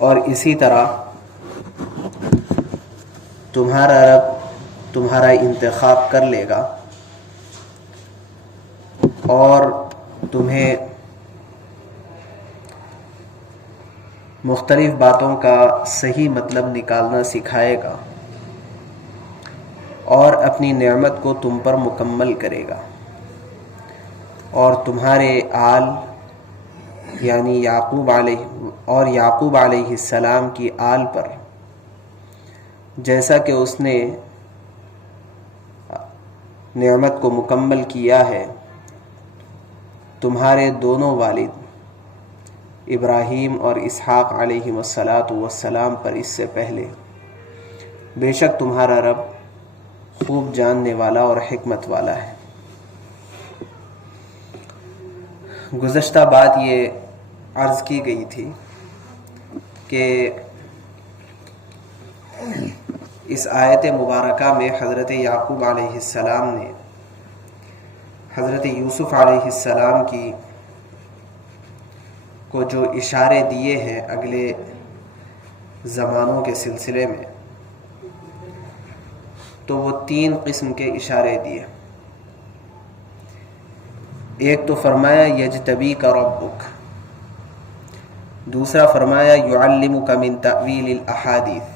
اور اسی طرح تمہارا رب تمہارا انتخاب کر لے گا اور تمہیں مختلف باتوں کا صحیح مطلب نکالنا سکھائے گا اور اپنی نعمت کو تم پر مکمل کرے گا، اور تمہارے آل یعنی یعقوب علیہ السلام کی آل پر جیسا کہ اس نے نعمت کو مکمل کیا ہے تمہارے دونوں والد ابراہیم اور اسحاق علیہم السلام پر اس سے پہلے، بے شک تمہارا رب خوب جاننے والا اور حکمت والا ہے۔ گزشتہ بات یہ عرض کی گئی تھی کہ اس آیت مبارکہ میں حضرت یعقوب علیہ السلام نے حضرت یوسف علیہ السلام کو جو اشارے دیے ہیں اگلے زمانوں کے سلسلے میں، تو وہ 3 قسم کے اشارے دیے۔ ایک تو فرمایا یجتبیک ربک، دوسرا فرمایا یعلمک من تأویل الاحادیث،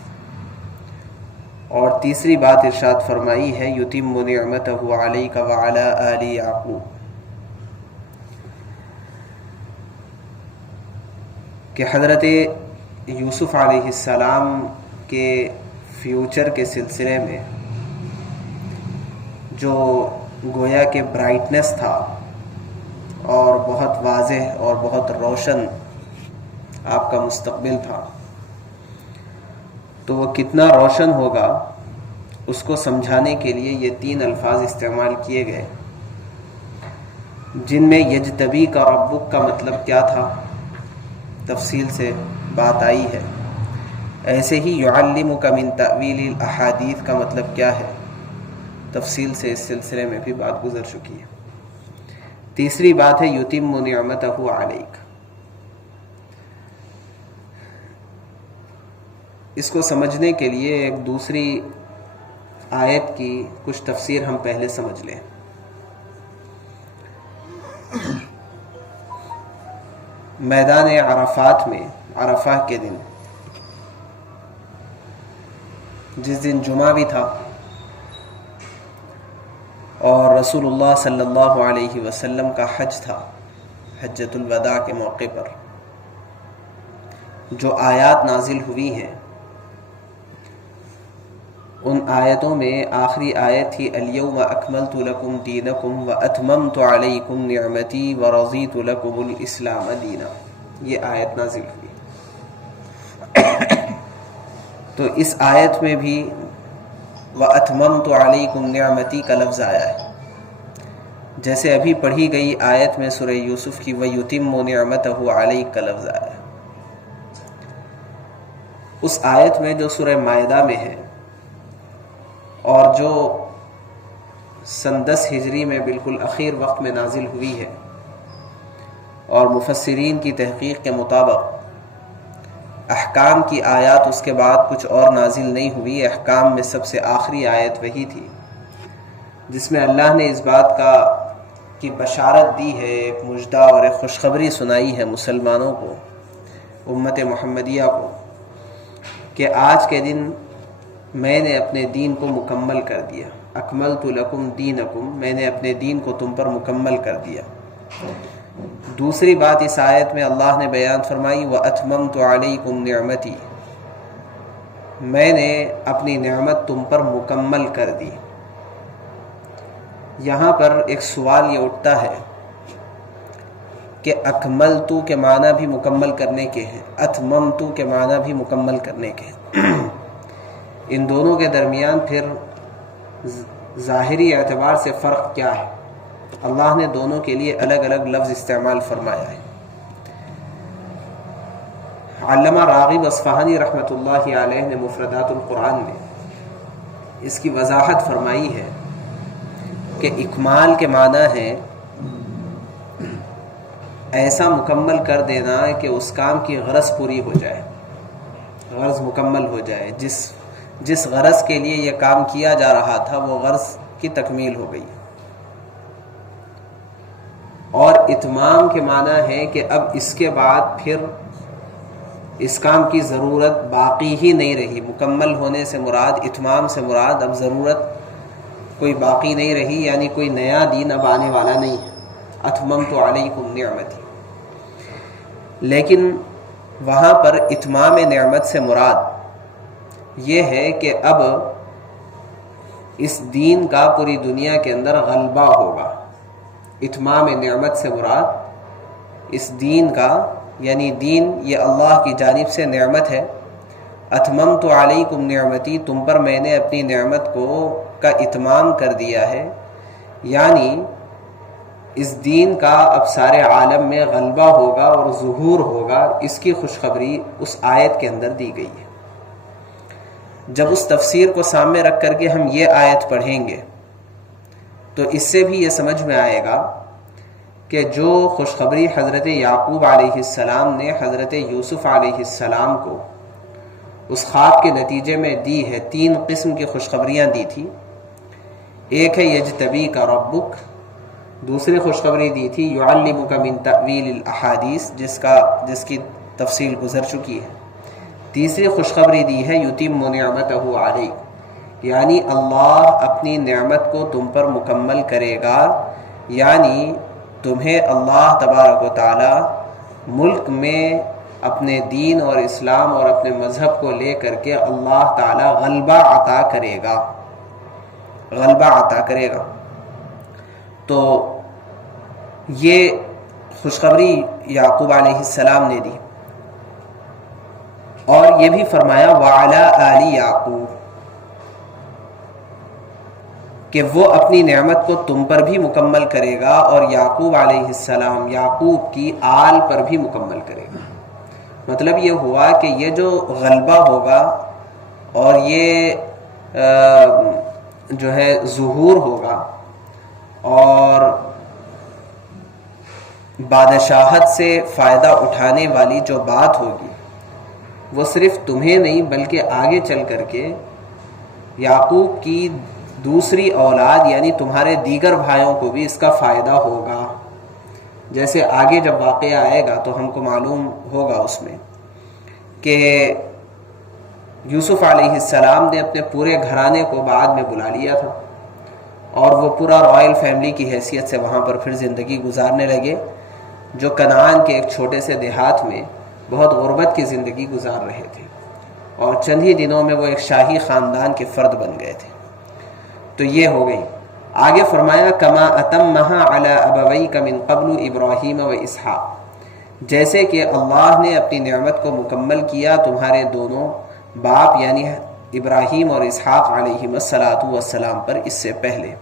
اور تیسری بات ارشاد فرمائی ہے یتم نعمتہ علیک وعلی آل یعقوب، کہ حضرت یوسف علیہ السلام کے فیوچر کے سلسلے میں جو گویا کہ برائٹنس تھا اور بہت واضح اور بہت روشن آپ کا مستقبل تھا، تو وہ کتنا روشن ہوگا اس کو سمجھانے کے لیے یہ 3 الفاظ استعمال کیے گئے، جن میں یجتبی کا ربک کا مطلب کیا تھا تفصیل سے بات آئی ہے، ایسے ہی یعلمک من تأویل الاحادیث کا مطلب کیا ہے تفصیل سے اس سلسلے میں بھی بات گزر چکی ہے۔ تیسری بات ہے یتم نعمتہ علیک، اس کو سمجھنے کے لیے ایک دوسری آیت کی کچھ تفسیر ہم پہلے سمجھ لیں۔ میدان عرفات میں عرفہ کے دن، جس دن جمعہ بھی تھا اور رسول اللہ صلی اللہ علیہ وسلم کا حج تھا، حجۃ الوداع کے موقع پر جو آیات نازل ہوئی ہیں، ان آیتوں میں آخری آیت تھی الیوم اکملت لکم دینکم واتممت علیکم نعمتی ورضیت لکم الاسلام دینا، یہ آیت نازل ہوئی۔ تو اس آیت میں بھی واتممت علیکم نعمتی کا لفظ آیا ہے، جیسے ابھی پڑھی گئی آیت میں سورہ یوسف کی ویتم نعمتہ علیک کا لفظ آیا ہے۔ اس آیت میں جو سورہ مائدہ میں ہے اور جو سن 10 ہجری میں بالکل اخیر وقت میں نازل ہوئی ہے، اور مفسرین کی تحقیق کے مطابق احکام کی آیات اس کے بعد کچھ اور نازل نہیں ہوئی، احکام میں سب سے آخری آیت وہی تھی جس میں اللہ نے اس بات کی بشارت دی ہے، ایک مژدہ اور ایک خوشخبری سنائی ہے مسلمانوں کو، امت محمدیہ کو، کہ آج کے دن میں نے اپنے دین کو مکمل کر دیا، اکملت لکم دینکم، میں نے اپنے دین کو تم پر مکمل کر دیا۔ دوسری بات اس آیت میں اللہ نے بیان فرمائی واتممت علیکم نعمتی، میں نے اپنی نعمت تم پر مکمل کر دی۔ یہاں پر ایک سوال یہ اٹھتا ہے کہ اکملتو کے معنی بھی مکمل کرنے کے ہیں، اتممتو کے معنی بھی مکمل کرنے کے ہیں، ان دونوں کے درمیان پھر ظاہری اعتبار سے فرق کیا ہے؟ اللہ نے دونوں کے لیے الگ الگ لفظ استعمال فرمایا ہے۔ علامہ راغب اصفہانی رحمۃ اللہ علیہ نے مفردات القرآن میں اس کی وضاحت فرمائی ہے کہ اکمال کے معنی ہے ایسا مکمل کر دینا کہ اس کام کی غرض پوری ہو جائے، غرض مکمل ہو جائے، جس غرض کے لیے یہ کام کیا جا رہا تھا وہ غرض کی تکمیل ہو گئی۔ اور اتمام کے معنی ہے کہ اب اس کے بعد پھر اس کام کی ضرورت باقی ہی نہیں رہی۔ مکمل ہونے سے مراد، اتمام سے مراد اب ضرورت کوئی باقی نہیں رہی، یعنی کوئی نیا دین اب آنے والا نہیں ہے۔ اتممت علیکم نعمتی، لیکن وہاں پر اتمام نعمت سے مراد یہ ہے کہ اب اس دین کا پوری دنیا کے اندر غلبہ ہوگا۔ اتمام نعمت سے مراد اس دین کا، یعنی دین یہ اللہ کی جانب سے نعمت ہے۔ اتممت علیکم نعمتی، تم پر میں نے اپنی نعمت کا اتمام کر دیا ہے، یعنی اس دین کا اب سارے عالم میں غلبہ ہوگا اور ظہور ہوگا، اس کی خوشخبری اس آیت کے اندر دی گئی ہے۔ جب اس تفسیر کو سامنے رکھ کر کے ہم یہ آیت پڑھیں گے تو اس سے بھی یہ سمجھ میں آئے گا کہ جو خوشخبری حضرت یعقوب علیہ السلام نے حضرت یوسف علیہ السلام کو اس خواب کے نتیجے میں دی ہے، 3 قسم کی خوشخبریاں دی تھی۔ ایک ہے یجتبی کا ربک، دوسری خوشخبری دی تھی یعلمک من تأویل الاحادیث، جس کی تفصیل گزر چکی ہے۔ تیسری خوشخبری دی ہے یتم نعمتہ علیک، یعنی اللہ اپنی نعمت کو تم پر مکمل کرے گا، یعنی تمہیں اللہ تبارک و تعالی ملک میں اپنے دین اور اسلام اور اپنے مذہب کو لے کر کے اللہ تعالی غلبہ عطا کرے گا، غلبہ عطا کرے گا۔ تو یہ خوشخبری یعقوب علیہ السلام نے دی، اور یہ بھی فرمایا وعلی آل یعقوب، کہ وہ اپنی نعمت کو تم پر بھی مکمل کرے گا اور یعقوب علیہ السلام، یعقوب کی آل پر بھی مکمل کرے گا۔ مطلب یہ ہوا کہ یہ جو غلبہ ہوگا اور یہ جو ہے ظہور ہوگا اور بادشاہت سے فائدہ اٹھانے والی جو بات ہوگی وہ صرف تمہیں نہیں بلکہ آگے چل کر کے یعقوب کی دوسری اولاد یعنی تمہارے دیگر بھائیوں کو بھی اس کا فائدہ ہوگا۔ جیسے آگے جب واقعہ آئے گا تو ہم کو معلوم ہوگا اس میں کہ یوسف علیہ السلام نے اپنے پورے گھرانے کو بعد میں بلا لیا تھا اور وہ پورا رائل فیملی کی حیثیت سے وہاں پر پھر زندگی گزارنے لگے، جو کنعان کے ایک چھوٹے سے دیہات میں بہت غربت کی زندگی گزار رہے تھے، اور چند ہی دنوں میں وہ ایک شاہی خاندان کے فرد بن گئے تھے۔ تو یہ ہو گئی۔ آگے فرمایا کما اتمھا علی ابویک من قبل ابراہیم و اسحاق، جیسے کہ اللہ نے اپنی نعمت کو مکمل کیا تمہارے دونوں باپ یعنی ابراہیم اور اسحاق علیہم السلام پر اس سے پہلے،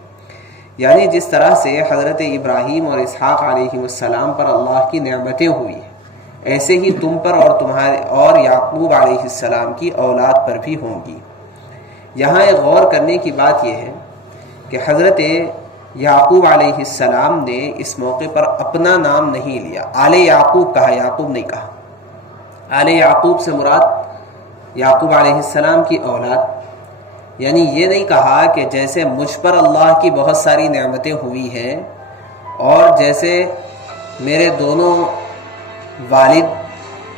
یعنی جس طرح سے حضرت ابراہیم اور اسحاق علیہم السلام پر اللہ کی نعمتیں ہوئی ایسے ہی تم پر اور تمہارے اور یعقوب علیہ السلام کی اولاد پر بھی ہوں گی۔ یہاں ایک غور کرنے کی بات یہ ہے کہ حضرت یعقوب علیہ السلام نے اس موقع پر اپنا نام نہیں لیا، آل یعقوب کہا، یعقوب نہیں کہا۔ آل یعقوب سے مراد یعقوب علیہ السلام کی اولاد، یعنی یہ نہیں کہا کہ جیسے مجھ پر اللہ کی بہت ساری نعمتیں ہوئی ہیں اور جیسے میرے دونوں والد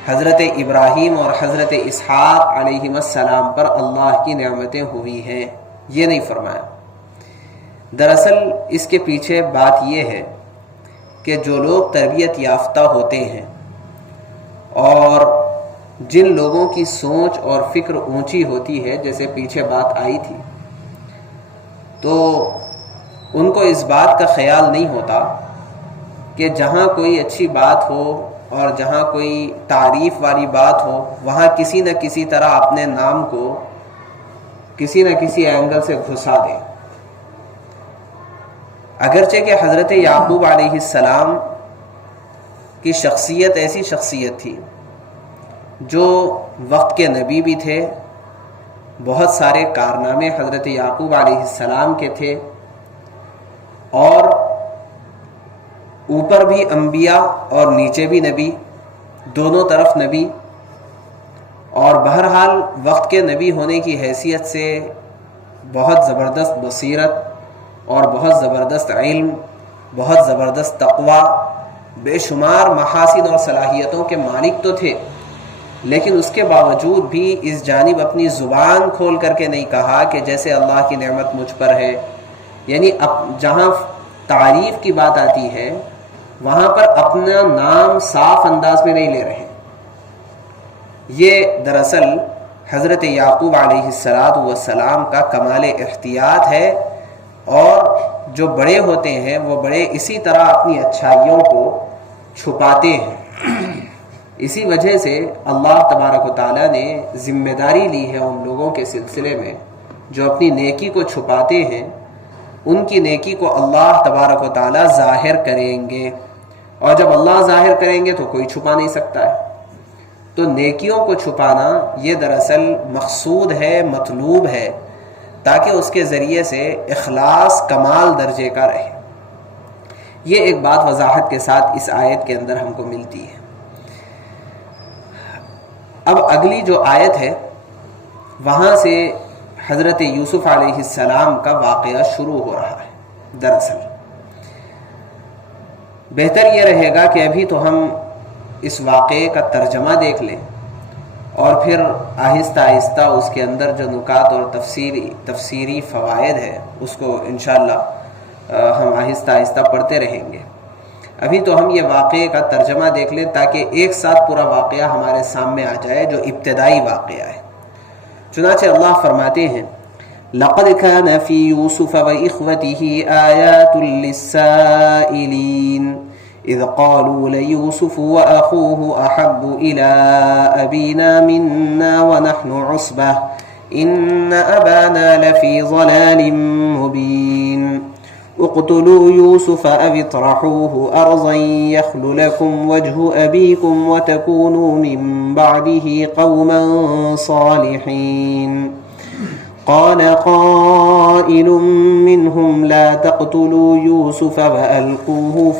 حضرت ابراہیم اور حضرت اسحاق علیہم السلام پر اللہ کی نعمتیں ہوئی ہیں، یہ نہیں فرمایا۔ دراصل اس کے پیچھے بات یہ ہے کہ جو لوگ تربیت یافتہ ہوتے ہیں اور جن لوگوں کی سوچ اور فکر اونچی ہوتی ہے، جیسے پیچھے بات آئی تھی، تو ان کو اس بات کا خیال نہیں ہوتا کہ جہاں کوئی اچھی بات ہو اور جہاں کوئی تعریف والی بات ہو وہاں کسی نہ کسی طرح اپنے نام کو کسی نہ کسی اینگل سے گھسا دیں۔ اگرچہ کہ حضرت یعقوب علیہ السلام کی شخصیت ایسی شخصیت تھی جو وقت کے نبی بھی تھے، بہت سارے کارنامے حضرت یعقوب علیہ السلام کے تھے، اور اوپر بھی انبیاء اور نیچے بھی نبی، دونوں طرف نبی، اور بہرحال وقت کے نبی ہونے کی حیثیت سے بہت زبردست بصیرت اور بہت زبردست علم، بہت زبردست تقوی، بے شمار محاسن اور صلاحیتوں کے مالک تو تھے، لیکن اس کے باوجود بھی اس جانب اپنی زبان کھول کر کے نہیں کہا کہ جیسے اللہ کی نعمت مجھ پر ہے. یعنی جہاں تعریف کی بات آتی ہے وہاں پر اپنا نام صاف انداز میں نہیں لے رہے. یہ دراصل حضرت یعقوب علیہ السلام کا کمال احتیاط ہے، اور جو بڑے ہوتے ہیں وہ بڑے اسی طرح اپنی اچھائیوں کو چھپاتے ہیں. اسی وجہ سے اللہ تبارک و تعالیٰ نے ذمہ داری لی ہے ان لوگوں کے سلسلے میں جو اپنی نیکی کو چھپاتے ہیں. ان کی نیکی کو اللہ تبارک و تعالیٰ ظاہر کریں گے، اور جب اللہ ظاہر کریں گے تو کوئی چھپا نہیں سکتا ہے. تو نیکیوں کو چھپانا یہ دراصل مقصود ہے، مطلوب ہے، تاکہ اس کے ذریعے سے اخلاص کمال درجے کا رہے. یہ ایک بات وضاحت کے ساتھ اس آیت کے اندر ہم کو ملتی ہے. اب اگلی جو آیت ہے وہاں سے حضرت یوسف علیہ السلام کا واقعہ شروع ہو رہا ہے. دراصل بہتر یہ رہے گا کہ ابھی تو ہم اس واقعے کا ترجمہ دیکھ لیں، اور پھر آہستہ آہستہ اس کے اندر جو نکات اور تفسیری فوائد ہے اس کو انشاءاللہ ہم آہستہ آہستہ پڑھتے رہیں گے. ابھی تو ہم یہ واقعے کا ترجمہ دیکھ لیں تاکہ ایک ساتھ پورا واقعہ ہمارے سامنے آ جائے جو ابتدائی واقعہ ہے. چنانچہ اللہ فرماتے ہیں لَقَدْ كَانَ فِي يُوسُفَ وَإِخْوَتِهِ آيَاتٌ لِلسَّائِلِينَ إِذْ قَالُوا لَيُوسُفُ وَأَخُوهُ أَحَبُّ إِلَىٰ أَبِينَا مِنَّا وَنَحْنُ عُصْبَةٌ إِنَّ أَبَانَا لَفِي ضَلَالٍ مُّبِينٍ اقتلوا يوسف أو اطرحوه أرضا يخل لكم وجه أبيكم وتكونوا من بعده قوما صالحين. قال قائل منهم لا تقتلوا يوسف وألقوه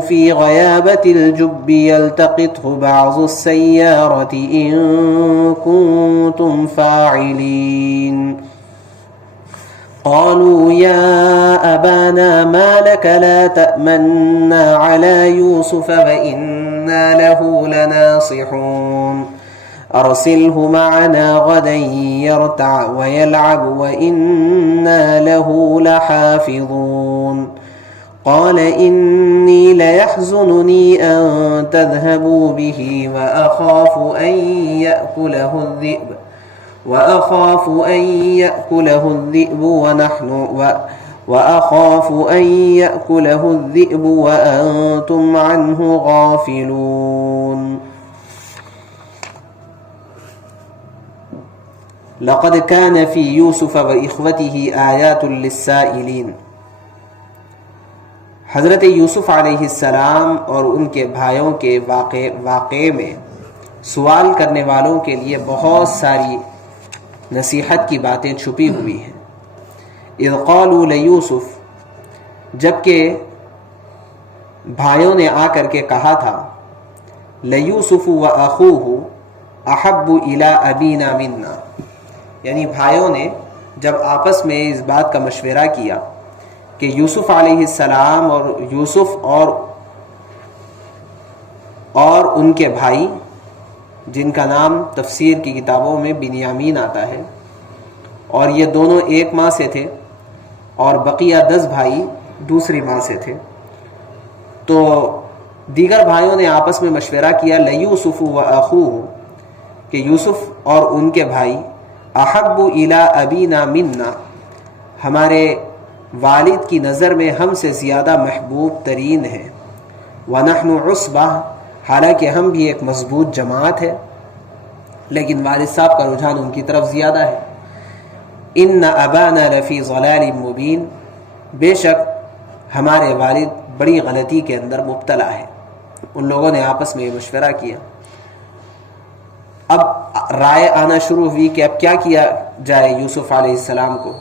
في غيابة الجب يلتقطه بعض السيارة إن كنتم فاعلين. قالوا يا أبانا ما لك لا تأمنا على يوسف وإنا له لناصحون أرسله معنا غدا يرتع ويلعب وإنا له لحافظون. قال إني ليحزنني أن تذهبوا به وأخاف أن يأكله الذئب وأنتم عنه غافلون. لقد كان في يوسف وإخوته آيات للسائلين. حضرت یوسف علیہ السلام اور ان کے بھائیوں کے واقعے میں سوال کرنے والوں کے لیے بہت ساری نصیحت کی باتیں چھپی ہوئی ہیں. اذ قالوا لیوسف، جبکہ بھائیوں نے آ کر کے کہا تھا لیوسف واخوہ احب الی ابینا منا، یعنی بھائیوں نے جب آپس میں اس بات کا مشورہ کیا کہ یوسف علیہ السلام اور یوسف اور ان کے بھائی جن کا نام تفسیر کی کتابوں میں بنیامین آتا ہے، اور یہ دونوں ایک ماں سے تھے اور بقیہ 10 بھائی دوسری ماں سے تھے، تو دیگر بھائیوں نے آپس میں مشورہ کیا لیوسف واخوہ کہ یوسف اور ان کے بھائی احب الی ابینا منا، ہمارے والد کی نظر میں ہم سے زیادہ محبوب ترین ہیں. وَنَحْنُ عُصْبَةٌ، حالانکہ ہم بھی ایک مضبوط جماعت ہے، لیکن والد صاحب کا رجحان ان کی طرف زیادہ ہے. إِنَّ أَبَانَا لَفِي ضَلَالٍ مُّبِينٍ، بے شک ہمارے والد بڑی غلطی کے اندر مبتلا ہے. ان لوگوں نے آپس میں مشورہ کیا. اب رائے آنا شروع ہوئی کہ اب کیا کیا جائے یوسف علیہ السلام کو.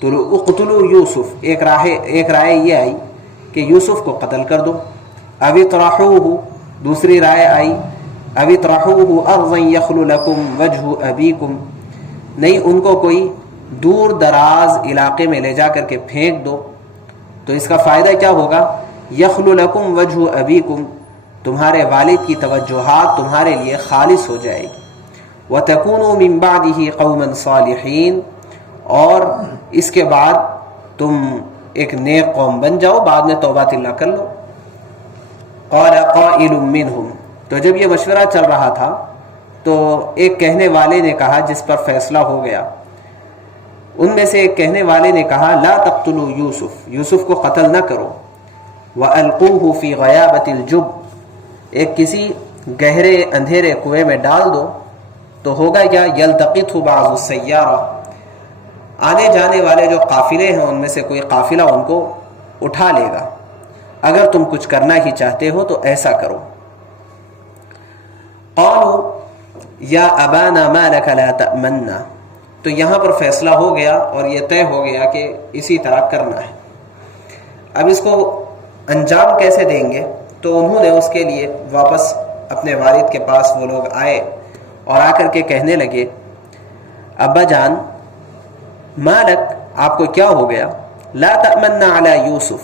تو اقتلوا یوسف، ایک رائے یہ آئی کہ یوسف کو قتل کر دو، او اطرحوہ، دوسری رائے آئی اَوِطْرَحُوهُ أَرْضًا يَخْلُ لَكُمْ وَجْهُ أَبِيكُمْ، نہیں ان کو کوئی دور دراز علاقے میں لے جا کر کے پھینک دو، تو اس کا فائدہ کیا ہوگا؟ یخلو لکم وجہ ابیکم، تمہارے والد کی توجہات تمہارے لیے خالص ہو جائے گی، وتکونوا من بعدہ قوما صالحین، اور اس کے بعد تم ایک نیک قوم بن جاؤ، بعد میں توبہ اللہ کر لو۔ قال قائل منہم، تو جب یہ مشورہ چل رہا تھا تو ایک کہنے والے نے کہا، جس پر فیصلہ ہو گیا، ان میں سے ایک کہنے والے نے کہا لا تقتلوا یوسف، یوسف کو قتل نہ کرو، وَأَلْقُوهُ فِي غَيَابَةِ الْجُبِّ، ایک کسی گہرے اندھیرے کنویں میں ڈال دو، تو ہوگا کیا؟ يَلْتَقِطْهُ بَعْضُ السَّيَّارَةِ، آنے جانے والے جو قافلے ہیں ان میں سے کوئی قافلہ ان کو اٹھا لے گا، اگر تم کچھ کرنا ہی چاہتے ہو تو ایسا کرو۔ قالوا یا ابانا ما لک لا تأمنا، تو یہاں پر فیصلہ ہو گیا اور یہ طے ہو گیا کہ اسی طرح کرنا ہے۔ اب اس کو انجام کیسے دیں گے؟ تو انہوں نے اس کے لیے واپس اپنے والد کے پاس وہ لوگ آئے اور آ کر کے کہنے لگے ابا جان مالک، آپ کو کیا ہو گیا؟ لا تأمنا علی یوسف،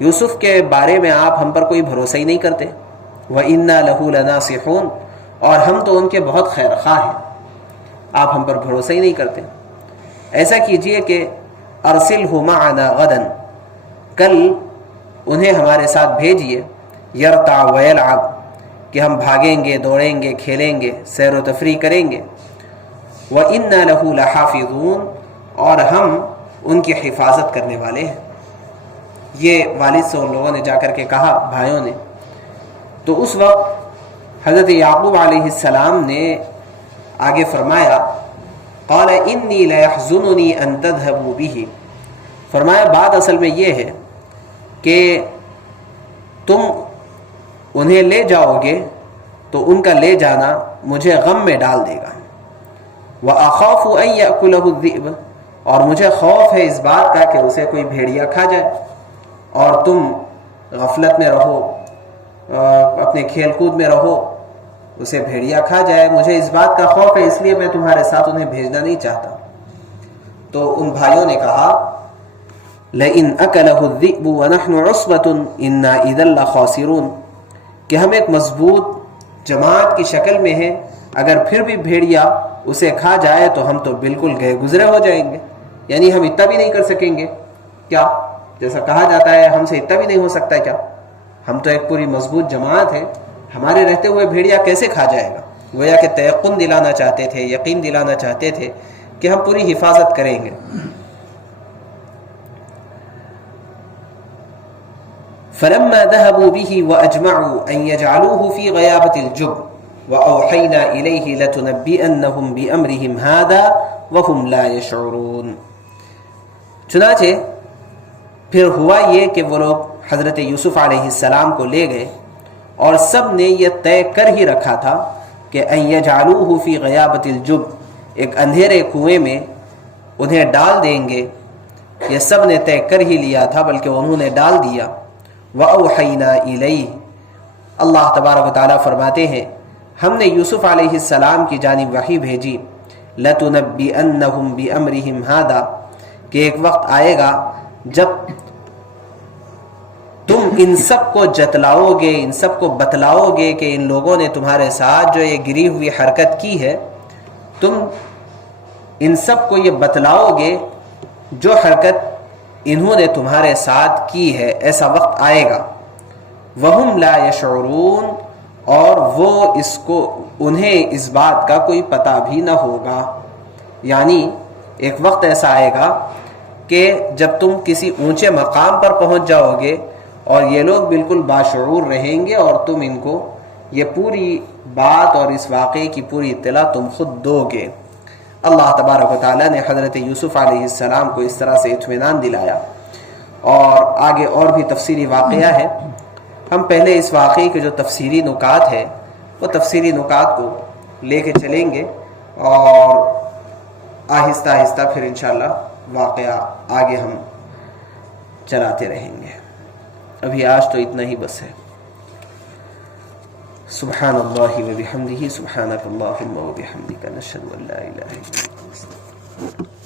یوسف کے بارے میں آپ ہم پر کوئی بھروسہ ہی نہیں کرتے، وَإِنَّا لَهُ لَنَاصِحُونَ، اور ہم تو ان کے بہت خیر خواہ ہیں، آپ ہم پر بھروسہ ہی نہیں کرتے۔ ایسا کیجئے کہ ارسلہ معنا غدا، کل انہیں ہمارے ساتھ بھیجئے، یرتع ویلعب، کہ ہم بھاگیں گے، دوڑیں گے، کھیلیں گے، سیر و تفریح کریں گے، وَإِنَّا لَهُ لَحَافِظُونَ، اور ہم ان کی حفاظت کرنے والے ہیں۔ یہ والد سے ان لوگوں نے جا کر کے کہا، بھائیوں نے۔ تو اس وقت حضرت یعقوب علیہ السلام نے آگے فرمایا قال انی لیحزننی ان تذهبوا به، فرمایا بات اصل میں یہ ہے کہ تم انہیں لے جاؤ گے تو ان کا لے جانا مجھے غم میں ڈال دے گا، وَأَخَافُ أَن يَأْكُلَهُ الذِّئْبُ، اور مجھے خوف ہے اس بات کا کہ اسے کوئی بھیڑیا کھا جائے، اور تم غفلت میں رہو، اپنے کھیل کود میں رہو، اسے بھیڑیا کھا جائے، مجھے اس بات کا خوف ہے، اس لیے میں تمہارے ساتھ انہیں بھیجنا نہیں چاہتا۔ تو ان بھائیوں نے کہا لئن أكله الذئب ونحن عصبة إنا إذا لخاسرون، کہ ہم ایک مضبوط جماعت کی شکل میں ہیں، اگر پھر بھی بھیڑیا اسے کھا جائے تو ہم تو بالکل گئے گزرے ہو جائیں گے، یعنی ہم اتنا بھی نہیں کر سکیں گے کیا؟ جیسا کہا جاتا ہے ہم سے اتنا بھی نہیں ہو سکتا کیا؟ ہم تو ایک پوری مضبوط جماعت ہے، ہمارے رہتے ہوئے بھیڑیا کیسے کھا جائے گا؟ گویا کہ تیقن دلانا چاہتے تھے، یقین دلانا چاہتے تھے کہ ہم پوری حفاظت کریں گے۔ فلما ذهبوا به واجمعوا ان يجعلوه في غيابة الجب واوحينا اليه لتنبئنهم بامرهم هذا وهم لا يشعرون، چنانچہ پھر ہوا یہ کہ وہ لوگ حضرت یوسف علیہ السلام کو لے گئے اور سب نے یہ طے کر ہی رکھا تھا کہ ان یجعلوه فی غیابۃ الجب، ایک اندھیرے کنویں میں انہیں ڈال دیں گے، یہ سب نے طے کر ہی لیا تھا بلکہ انہوں نے ڈال دیا۔ وَأَوْحَيْنَا إِلَيْهِ، اللہ تبارک و تعالیٰ فرماتے ہیں ہم نے یوسف علیہ السلام کی جانب وحی بھیجی، لَتُنَبِّئَنَّهُمْ بِأَمْرِهِمْ هَذَا، کہ ایک وقت آئے گا جب تم ان سب کو جتلاؤ گے، ان سب کو بتلاؤ گے کہ ان لوگوں نے تمہارے ساتھ جو یہ گری ہوئی حرکت کی ہے، تم ان سب کو یہ بتلاؤ گے جو حرکت انہوں نے تمہارے ساتھ کی ہے، ایسا وقت آئے گا۔ وَهُمْ لَا يَشْعُرُونَ، اور وہ اس کو انہیں اس بات کا کوئی پتہ بھی نہ ہوگا، یعنی ایک وقت ایسا آئے گا کہ جب تم کسی اونچے مقام پر پہنچ جاؤ گے اور یہ لوگ بالکل باشعور رہیں گے اور تم ان کو یہ پوری بات اور اس واقعے کی پوری اطلاع تم خود دو گے۔ اللہ تبارک و تعالیٰ نے حضرت یوسف علیہ السلام کو اس طرح سے اطمینان دلایا، اور آگے اور بھی تفصیلی واقعہ ہے۔ ہم پہلے اس واقعے کے جو تفصیلی نکات ہے وہ تفصیلی نکات کو لے کے چلیں گے، اور آہستہ آہستہ پھر انشاءاللہ واقعہ آگے ہم چلاتے رہیں گے۔ ابھی آج تو اتنا ہی بس ہے۔ سبحان اللہ و بحمدہ، سبحانک اللہم و بحمدک، نشہد ان لا الہ الا انت، نستغفرک۔